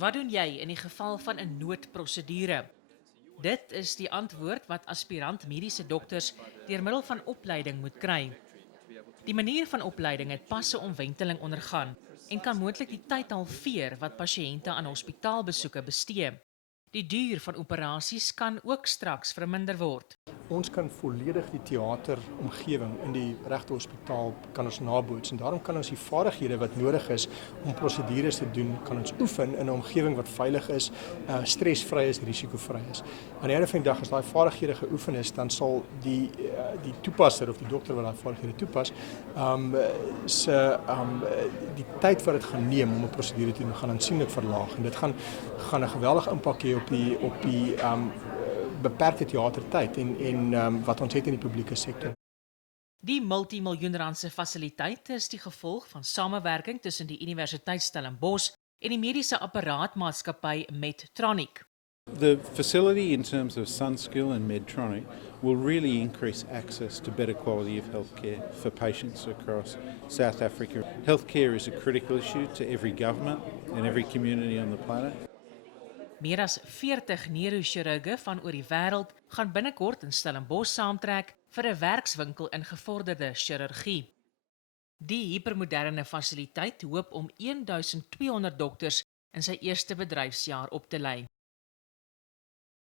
Wat doen jy in die geval van 'n noodprosedure? Dit is die antwoord wat aspirant mediese dokters deur middel van opleiding moet kry. Die manier van opleiding het pas 'n omwenteling ondergaan en kan moontlik die tyd halveer wat pasiënte aan hospitaalbesoeke bestee. Die duur van operasies kan ook straks verminder word. Ons kan volledig die teateromgewing in die regte hospitaal kan ons naboots en daarom kan ons die vaardighede wat nodig is om prosedures te doen, kan ons oefen in 'n omgewing wat veilig is, stresvry is, risikovry is. Aan die einde van die dag as daai vaardighede geoefen is, dan sal die toepasser of die dokter wat daai vaardighede toepas, die tyd wat dit gaan neem om 'n prosedure te doen, gaan aansienlik verlaag en dit gaan 'n geweldige impak hê op die beperkte teatertyd en wat ons het in die publieke sektor. Die multimiljoenrandse fasiliteit is die gevolg van samewerking tussen die Universiteit Stellenbosch en die mediese apparaatmaatskappy Medtronic. The facility in terms of Sunskill and Medtronic will really increase access to better quality of healthcare for patients across South Africa. Healthcare is a critical issue to every government and every community on the planet. Meer as 40 neurochirurge van oor die wêreld gaan binnekort in Stellenbosch saamtrek vir 'n werkswinkel in gevorderde chirurgie. Die hipermoderne fasiliteit hoop om 1200 dokters in sy eerste bedryfsjaar op te lei.